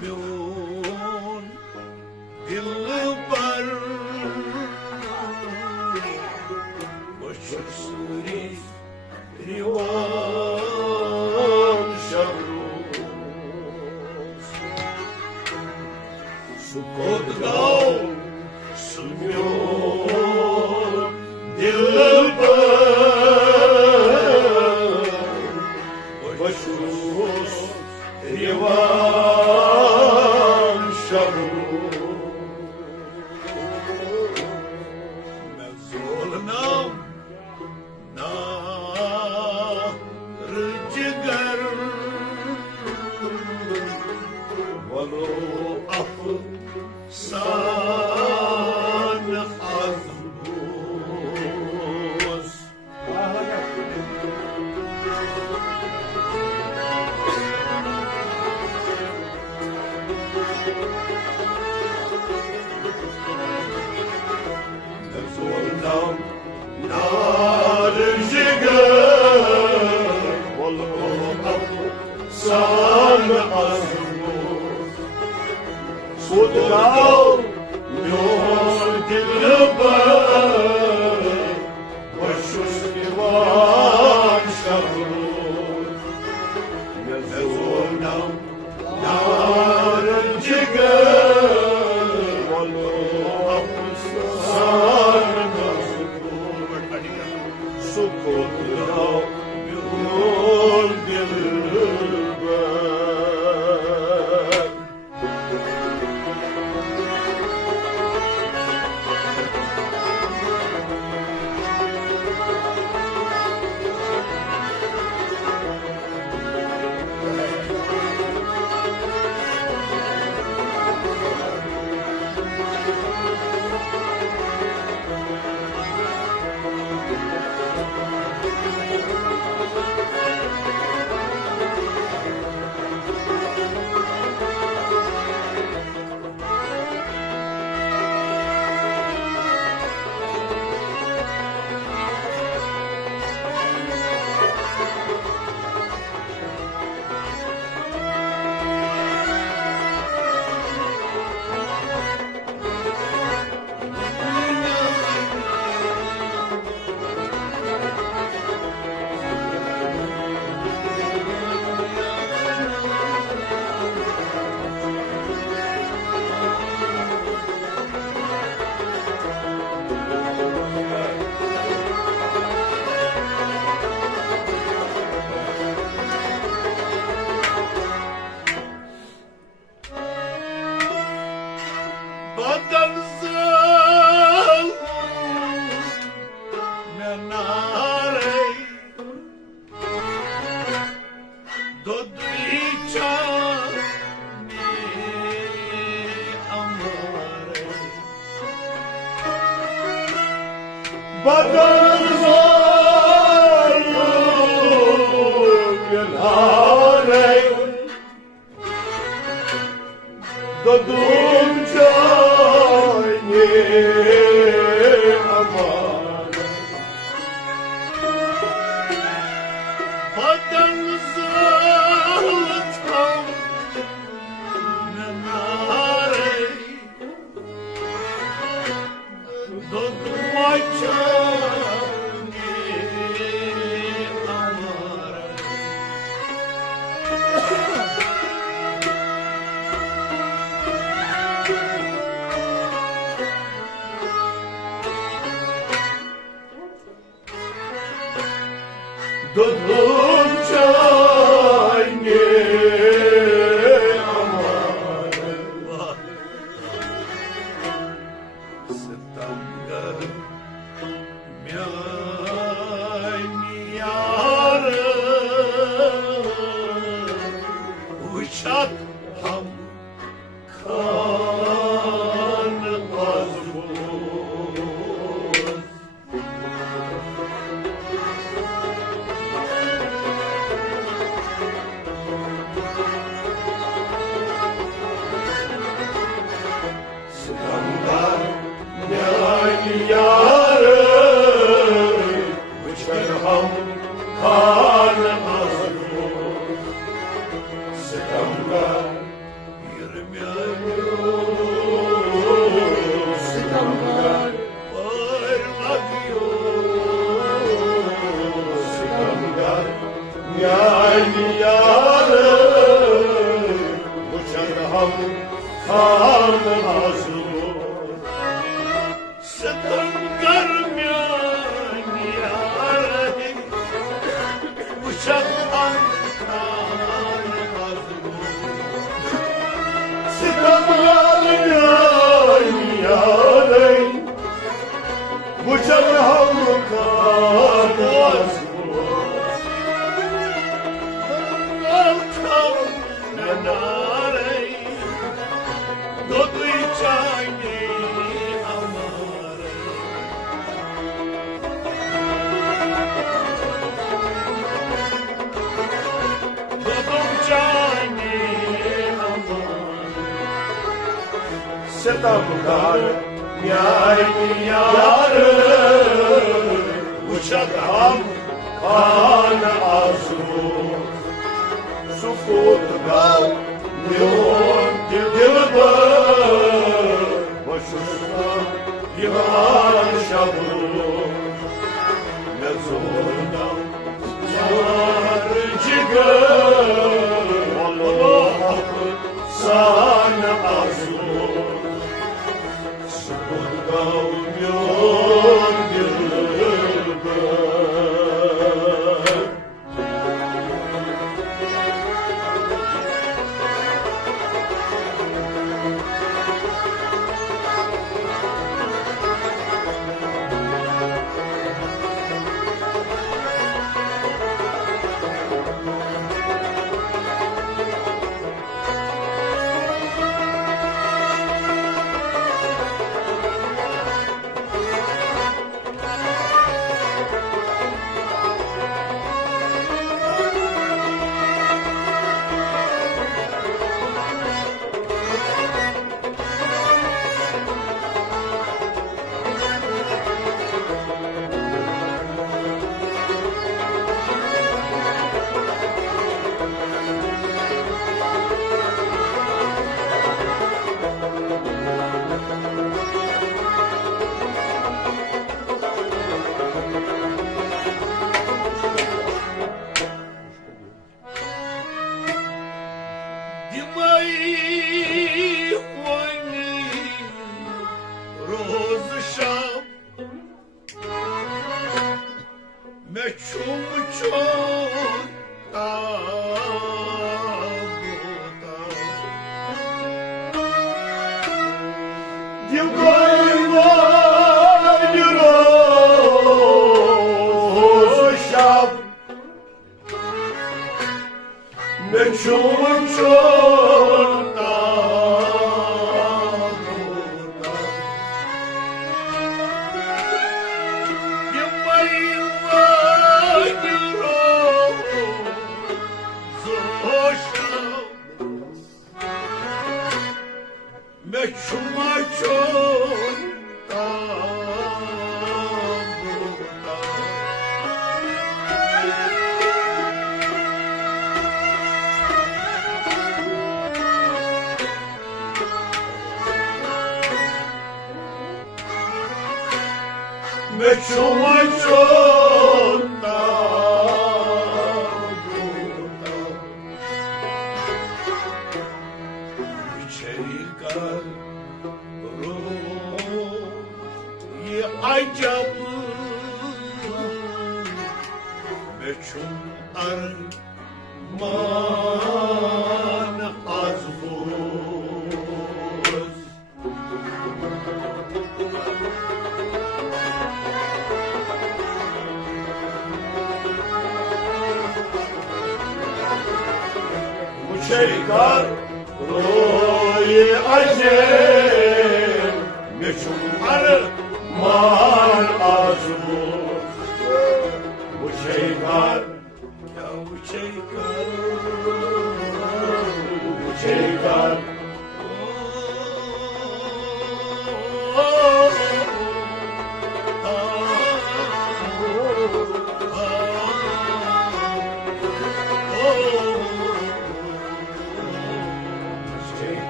میون دلبر باشه سوری ریوان شب روز سکوتگاه سمیون دلبر باشه ریوان شب روز مزولنام جگر ولو افسان عزوز نزولنام نار جگر سال عزوز خودلاو میون دلبر وشوش دیوان شب روز نزولنام نار جگر ولو افسان عزوز سکوتلاو میون بدنزل مناري دودريچا ني اماري بدنزل مناري دودريچا Dudum çayne amare Setamgar myani yare Uçak ham kan azmuz Yare, uçar ham kan azmuz Setamgar Sikamlar yani yarın uçan ham kanı azur sıkın görmeyen yarın uçan ham kanı azur sıkın görmeyen yarın uçan ham kanı azur Setamlar yani yarın uçak ham kan azur sukut gal milyon dilber başına yılan şabur ne zordan yar ciger Allah sana azur sukut gal milyon dilber Şeykar roy acem meşhur arman azur bu şeykar ya bu şeykar bu şeykar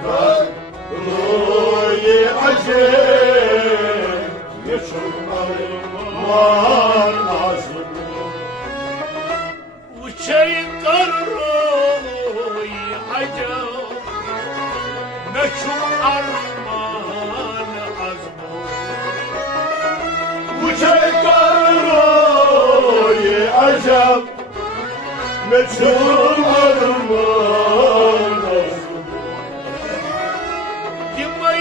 God. عجب يشم أرمان عزم وشي قروي عجب نشم أرمان عزم وشكروي عجب مجنون أرمان يما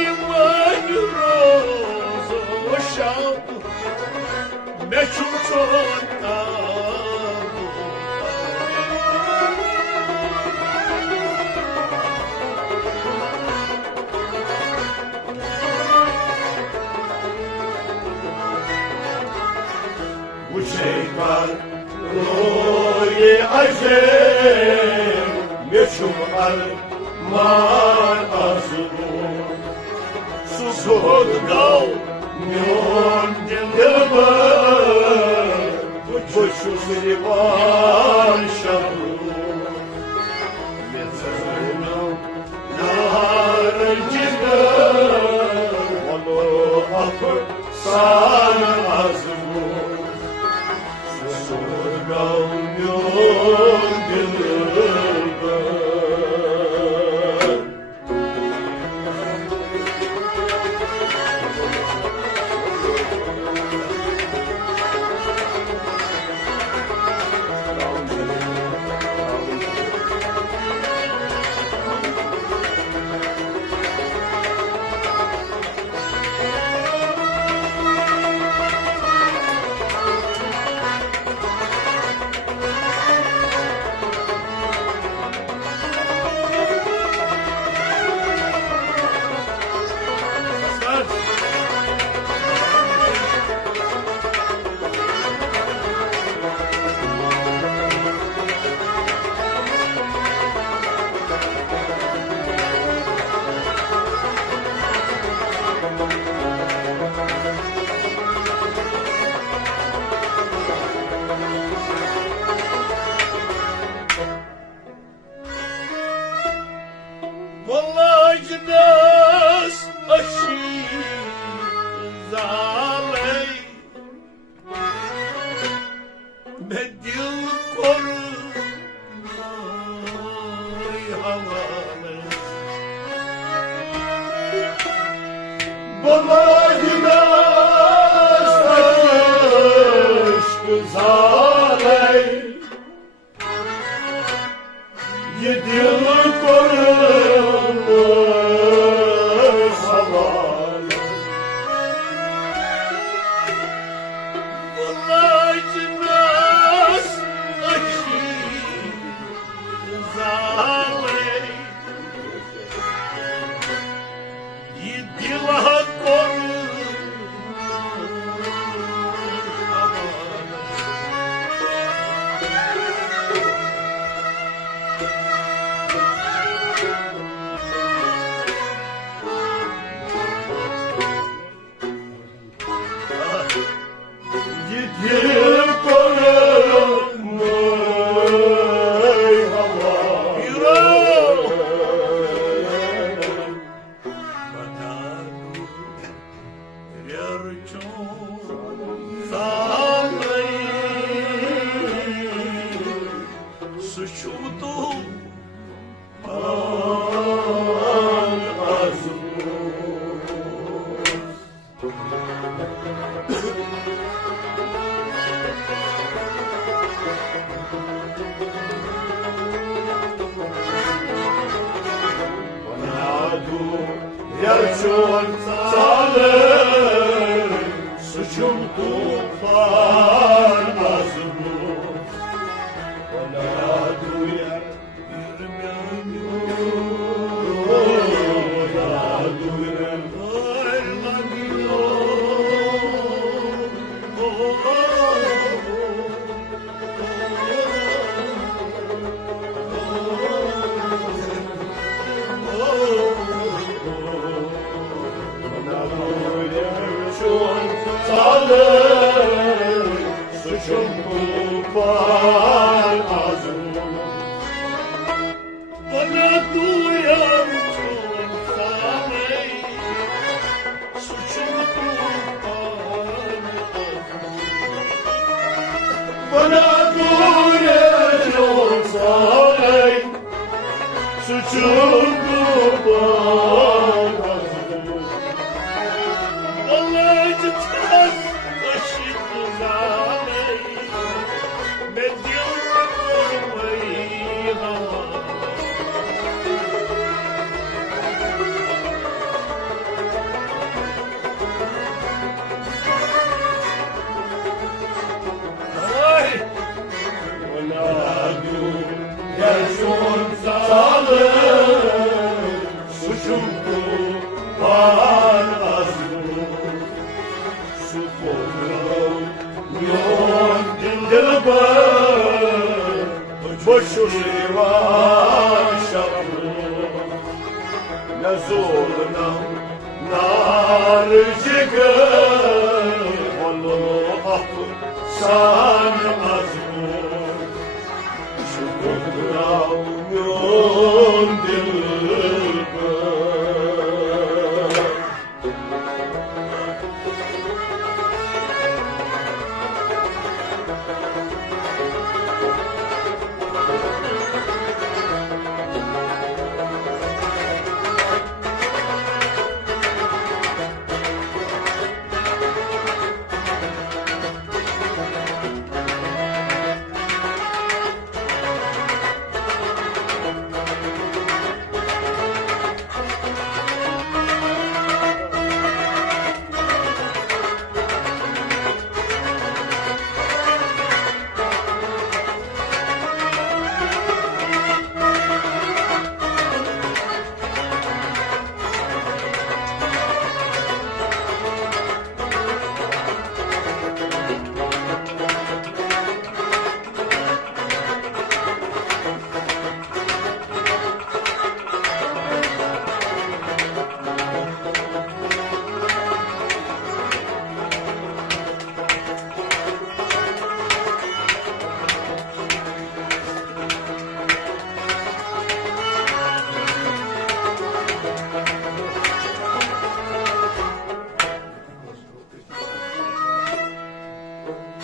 يروز وشاب نشم شونتا وشيكار روي عجب يشم أرمان أزمون سود قو يوم دلبر وشو سيبان شرور يزرنا نار الجبل والله أكبر صار عزمون سود قوم يوم دلبر والله جناس الشيء زعلي بدي القرب هوالي والله ناس عشق زالي يدي القرب صوالي والله جناس الشيء زعلي يدي لها قرب يدي القرب هوالي يرجون صالح سجون طوفان مزمور ونادوا يا suçumdu var azmu su toprağım yon dilber boşu var şaplı ne zorunam nar çıkır Allah san azmu şu toprağım yon dilber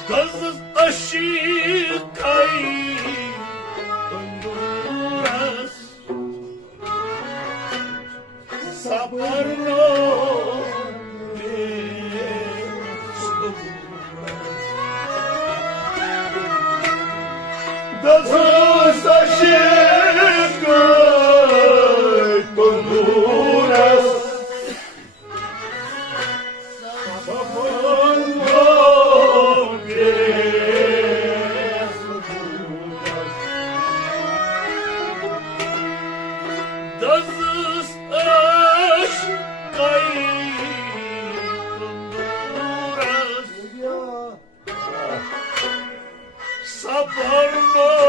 Kızız aşıkay Honduras Sabarno das russas chegam Honduras Das ist aşkay Honduras Sabarno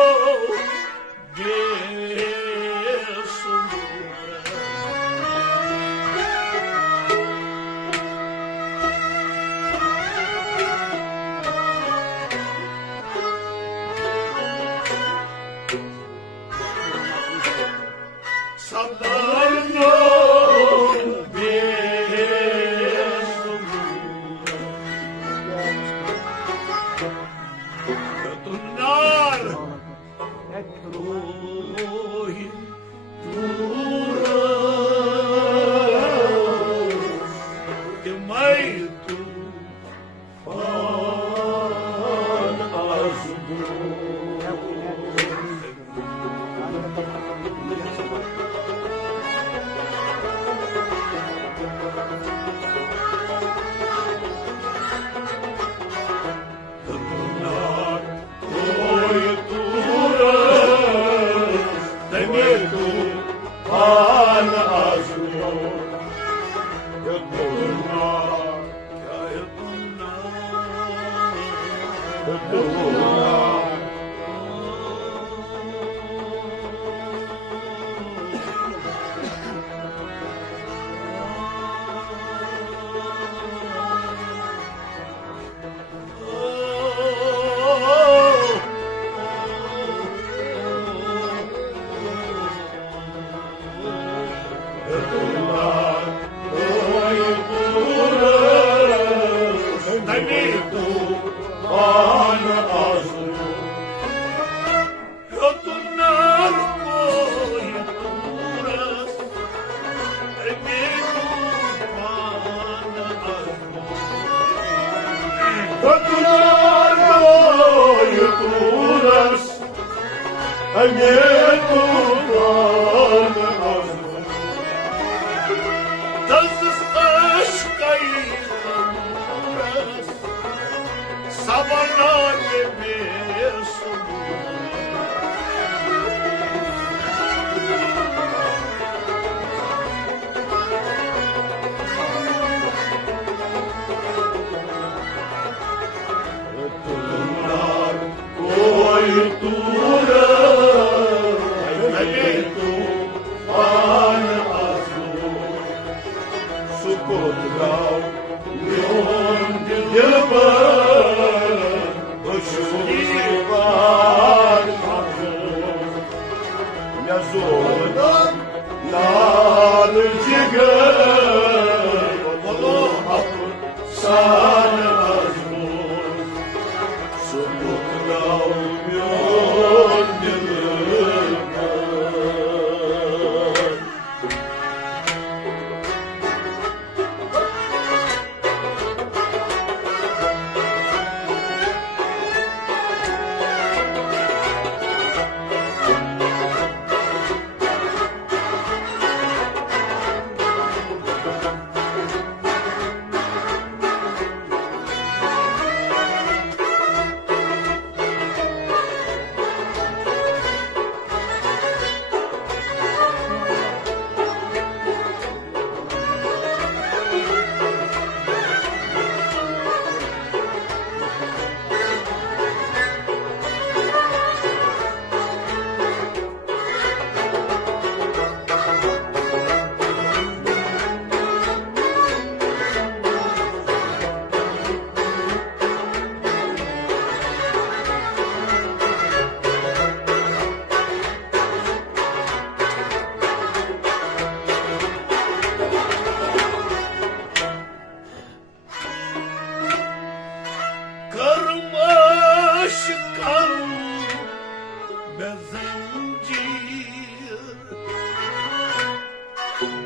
Sabarno Tunar Ruhi Turas Temaitu An azmu Tunar Ruhi Turas Temaitu an azmu Tunar Tunar Das ist aşkay Honduras Sabana gebesun والله سان أزمون سبوت لهم يوم دلقان كرماش قلب بزنجير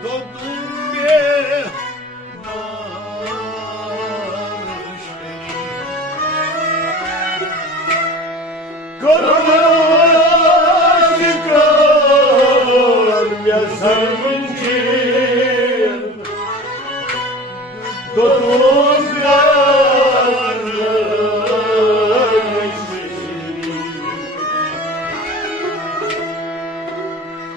ضدهم به نار شريك كرماش قلب يا زنجير ضدهم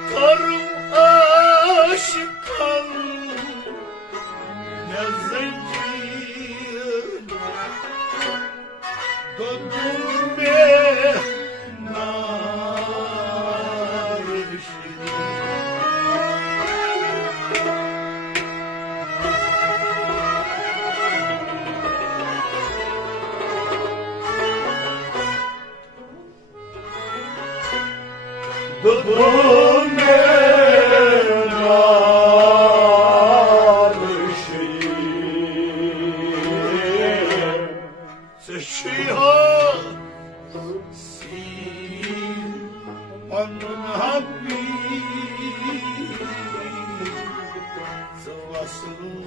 كرم عاشقا يا زنجير ضدهم به نار شريك ضدهم نار شريك تشيها سين ونهبي سواسلو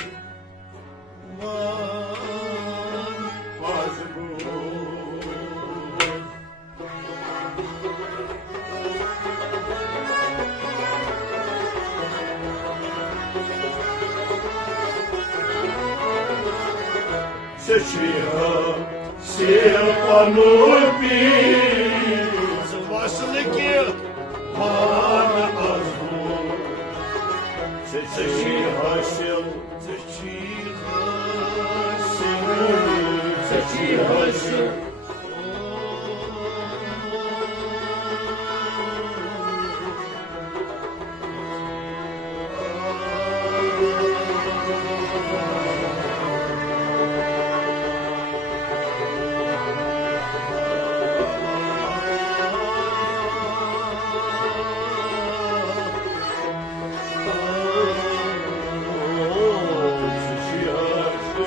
سشيها سيقنوا البيت سواسلك وانا أزور سشيها سيل تشيها سشيها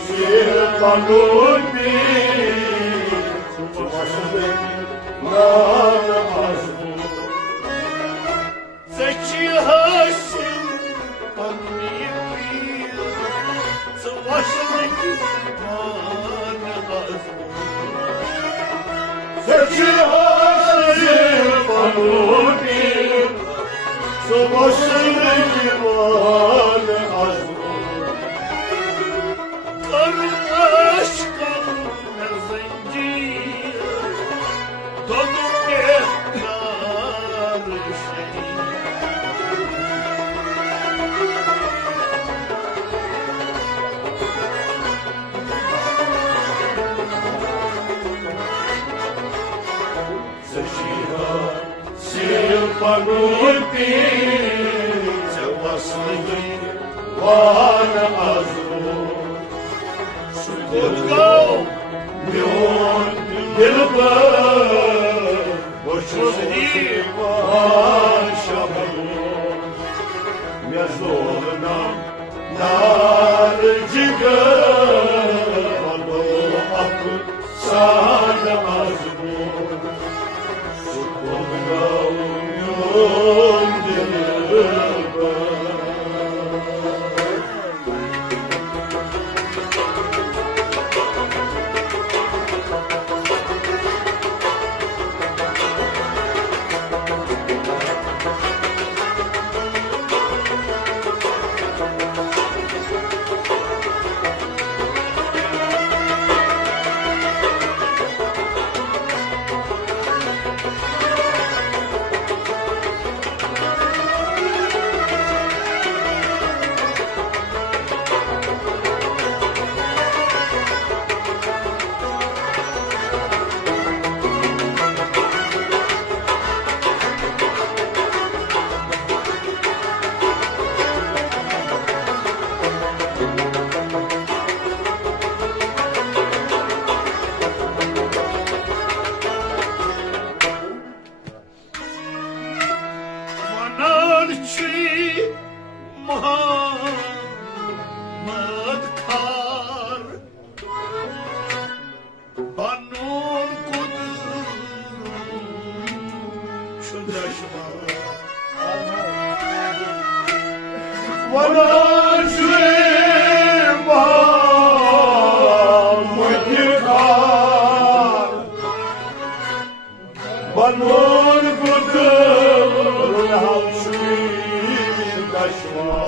سيل قانون بيت وصلت نار أزور تشيها سين ونهبي سواسلك سشيها سيل قانون بيت وصلت نار أزور كرم عاشقا يا زنجير ضدهم به نار شريك سشيها سيل قانون بيت وصلت وانا أزور قدقوا مليون بالبال وشوزني وشبهون يزورنا nar jigar valo ak san azmur sukun gaun dilbar Muhammad Kar Banun Kudur Şudaşma valo mudkar banur kudur hamşi daşma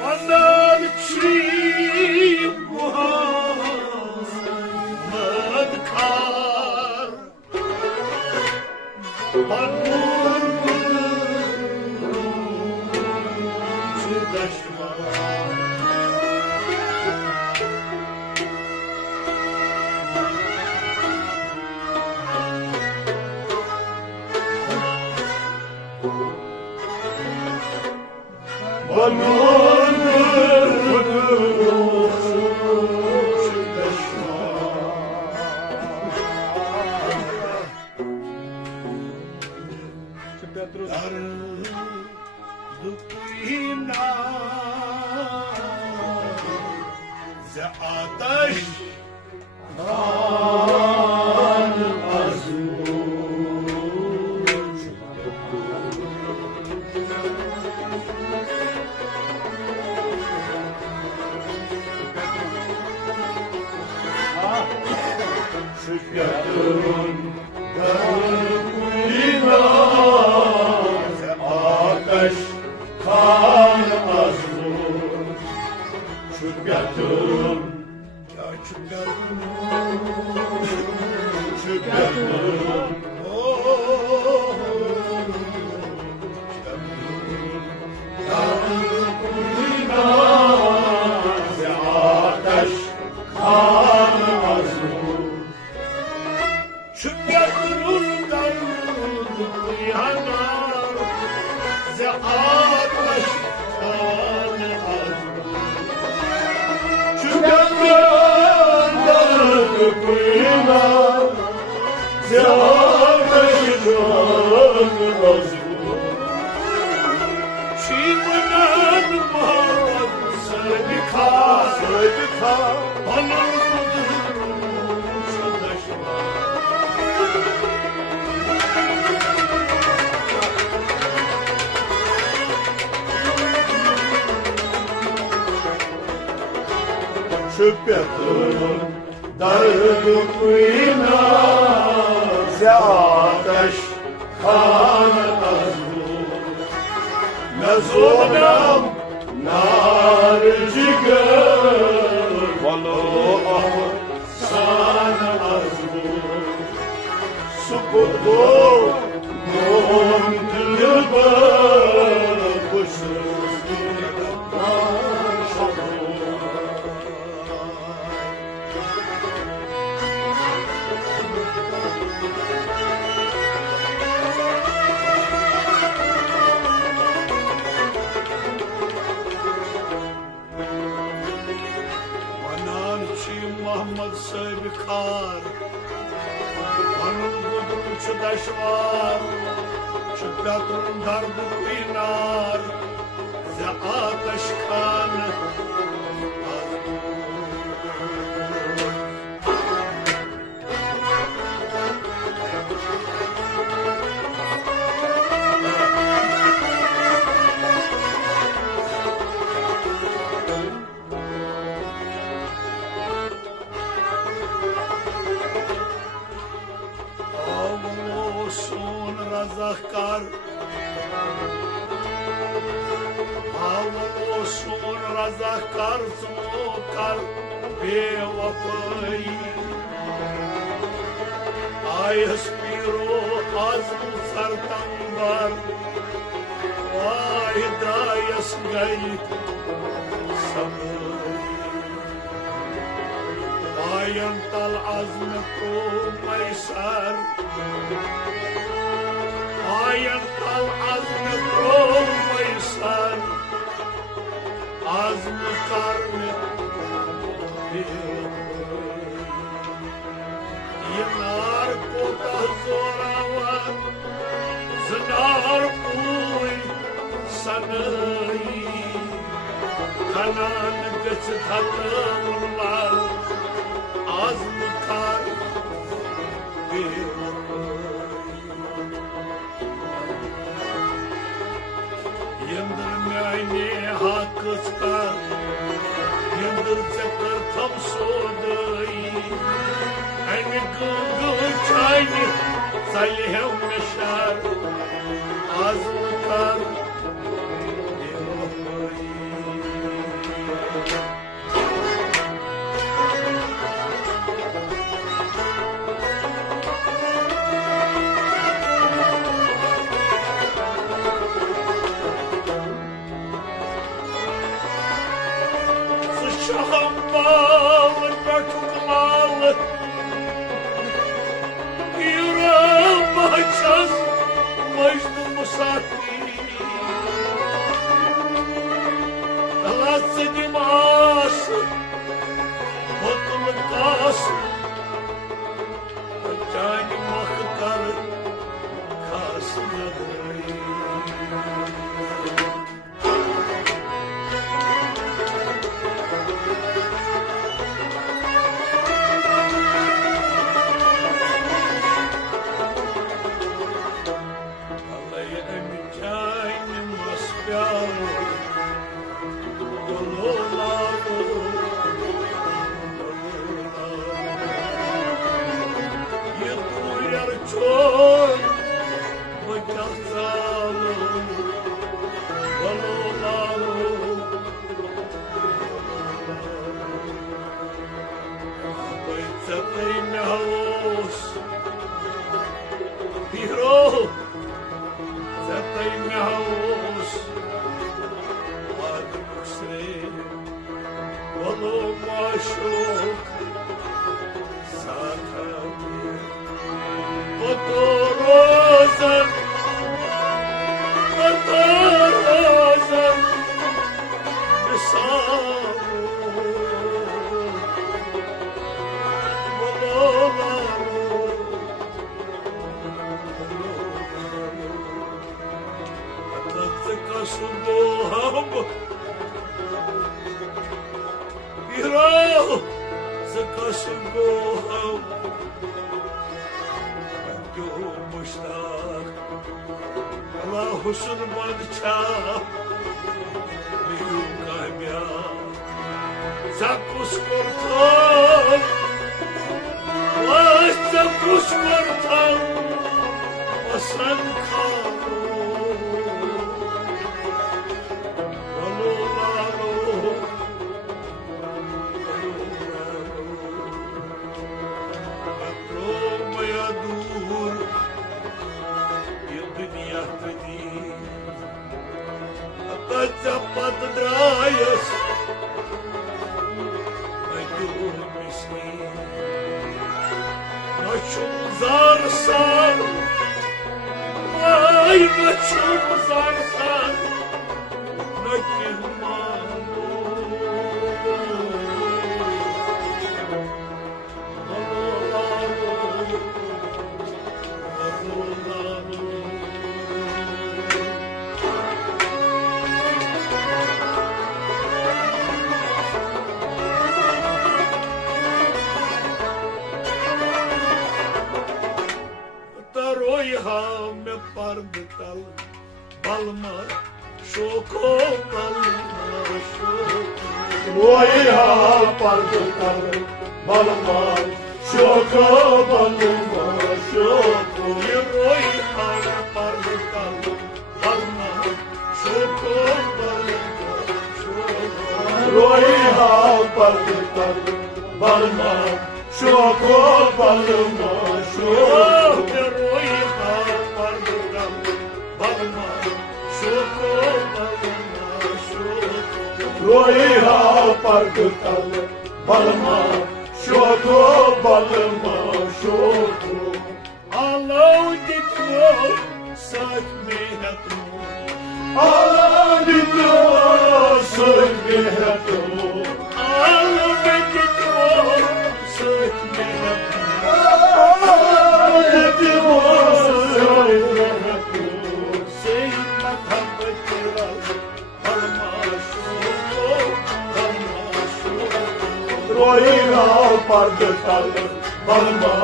Monarchi Muhammad Kar Banun Kudur Şudaşma banur kudur daşma Dukina Ze ateş kan azmur şükretun darkulina ateş kan azmur şükretun şükretun darkulina ateş kan azmur Şükretun darul yanar Ze ateş kan azmur şükretun darkulina ateş kan azmur Şimdiden Muhammed Sıdıkar Sıdıkar Banun Kudur Şudaşma şükretun darkulina ateş kan azmur mezunam nar jigar valo ah san azmur sukutu non dilber kuşsuz Muhammed Sıdıkar Banun Kudur Şudaşma Şükretun darul yanar آتش خانه Avlosun razakar Avlosun razakar Smokar bevafai Ayas piro azm sartambar Vay dayas gayt sabır Ayantal azm ko maysar Ayantal azm ko maysar Azm karne Yanar kota zoravan Znar uy sanay Kanan gıç tatımlar Azm kar Yandır meyni hakkıskar Yandır çakır tam soday Aynı gıngı çayni Salihim meşar Azm kar Şahım bağlı, dörtük malı Yüreğim açaz, Mecnun Musakir Alatsı diması, Mutluluk kası Cani mahkar, kasıdır Husn badşah Miyum kamyab Zakus kortan Vay zakus kortan Asan kalu Lalu lalu Patron mayadur Dunia pedih Akan cepat drayas Aduh miskin Naçum zarsan Vay naçum zarsan Nakih malu balma, şoko balma, şoko. Roya pardıklar balma şoko balma şoko. Roy pardıklar balma, şoko balma, şoko. Roya pardıklar balma şoko balma şoko. Roy pardıklar balma, şoko balma, şoko. Roya pardıklar balma şoko balma şoko. Allah dikwo sakmehatu. Allah gidiyor söyleyettim. Allah dikwo sakmehatu. Allah gidiyor söyleyettim. Seyyidna tabbetiral balma şoko, balma şoko. Roya pardıklar balma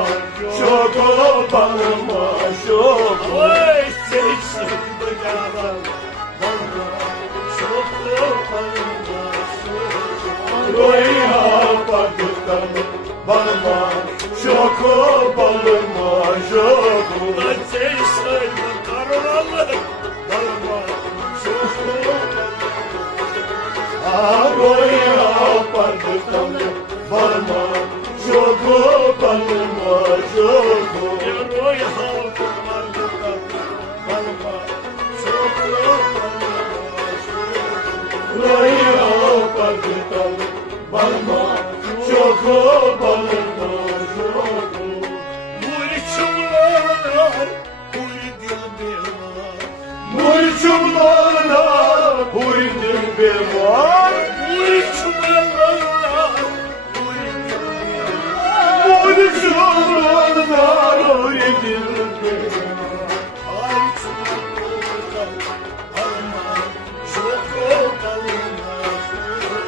şoko balma şoko. Oy seçsin bıcalar balma şoko, balma şoko. Roya pardıklar balma şoko balma şoko. Seçsin karnalı balma şoko, Roya pardıklar balma şoko balma şoko. Roy halkı pardıklar balma şoko, balma şoko. Roya pardıklar balma şoko balma şoko. Burçumlar, dilbelar. Burçumlara huydur bir var. Burçumlar, dilbelar. Burçumlara huydur bir var. Ay çocuklar, alma, şoko, balma, şoko.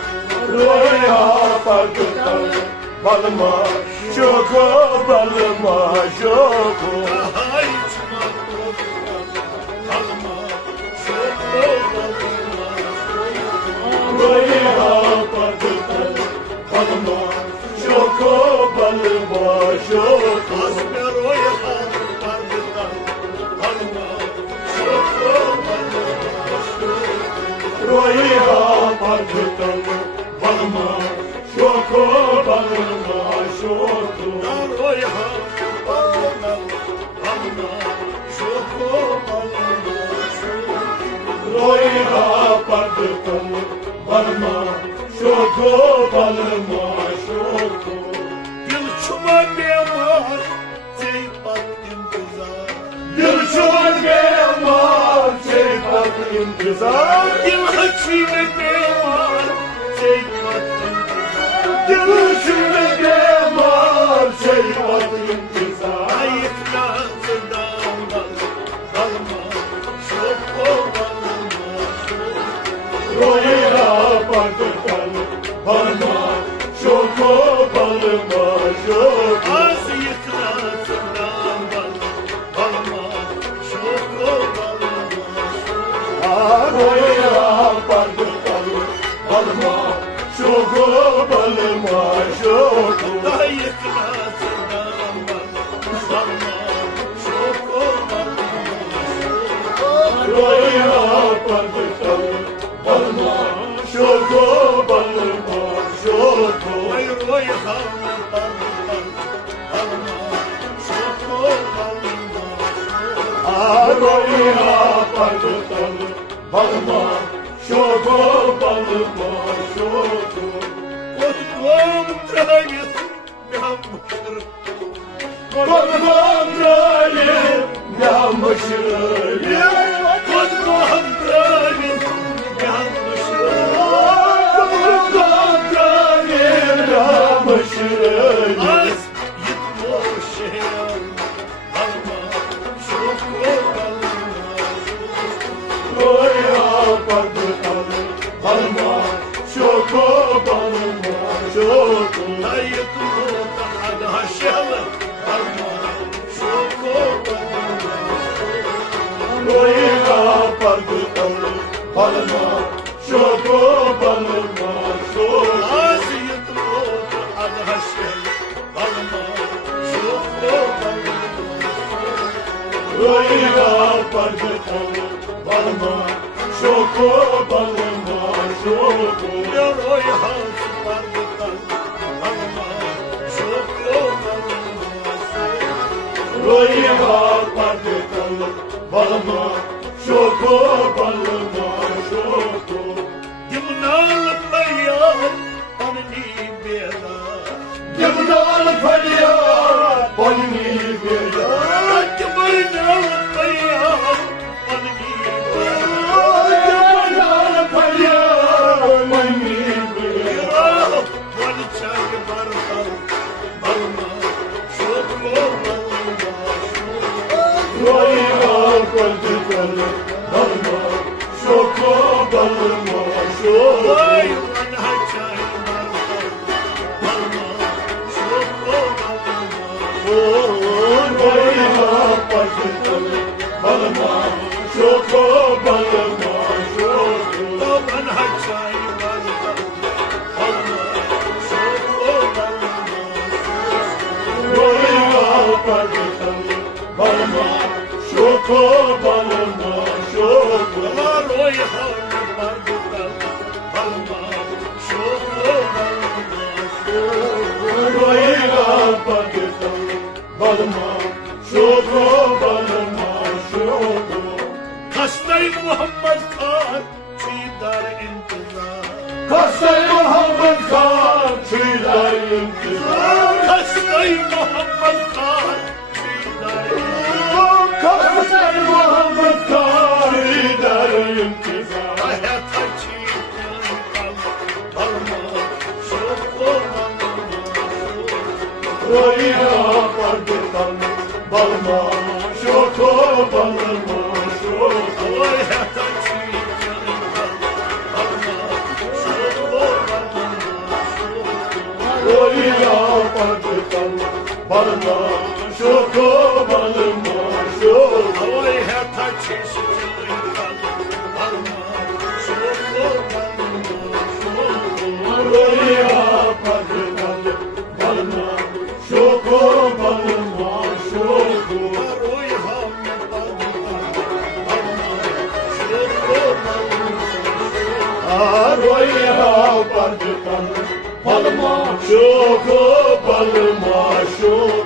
Roya pardıklar balma şoko balma şoko. Ay çocuklar, alma, şoko, balma, şoko. Roya pardıklar balma şoko balma şoko. Asmer oy pardıklar, alma, şoko, balma, şoko. Roya pardıklar balma şoko balma şoko. Oy balma, alma, şoko, balma, şoko. Roya pardıklar balma şoko balma şoko. Gülçuma ne var, teybat intizar. Gülşen var şeytan intizar. Gülçuma ne var, teybat intizar. Gülşen var şeytan intizar. Ayıklasından balma, şoko, balma, şoko. Roya pardıklar balma şoko balma şoko. Az yıklasından balma, şoko, balma, şoko. Roya pardıklar balma şoko balma şoko. Ayıklasından balma, şoko, balma, şoko. Roya pardıklar balma şoko balma şoko. Ay roy halma balma, şoko, balma, şoko. Roya pardıklar balma şoko balma şoko. Kutkum trayı yanmışır. Balmam rayim yanmışır. Kutkum trayı yanmışır. Balmam rayim yanmışır. Az yıkmış yan alma, şoko, balma, şoko. Roya pardıklar balma şoko balma şoko. Ayıklı da haşyalı alma, şoko, balma, şoko. Roya balma, şoko balma, şoko. Ağzı yutulur adhaşel balma şoko balma. Roya parçalı balma, şoko balma, şoko. Yor oy halsı pardıktan balma şoko balma. Roya parçalı balma, şoko balma, şoko. Dimnal payyar panni bela. Yımdal feryat, bani bela. Dimnal payyar panni bela. Yımdal feryat, bani bela. Vali çay barkal balma şoko balma şoko. Roya parçalı balma, şoko balma, şoko. Vay vana çay barkal balma şoko balma. Roya parçalı balma, şoko balma, şoko. Vana çay barkal balma şoko balma. Roya parçalı balma, şoko balma, şoko. Var oy havle barkal balma şoko balma şoko. Roya parçalı balma, şoko balma, şoko. Hastay Muhammed Khan çiğdar intizar. Kastay Muhammed Khan, çiğdar intizar. Hastay Muhammed Khan çiğdar intizar. Kastay Muhammed Khan, çiğdar intizar. Hayata çiğdar balma şoko balma şoko. Roya parçalı balma, şoko balma, şoko. Hayata çiğdar balma şoko balma şoko. Roya parçalı balma, şoko balma, şoko. Hayata çiğdar balma şoko balma şoko. Roya parçalı balma, şoko balma, şoko. Roy havle balma şoko balma. Roya parçalı balma, şoko balma, şoko.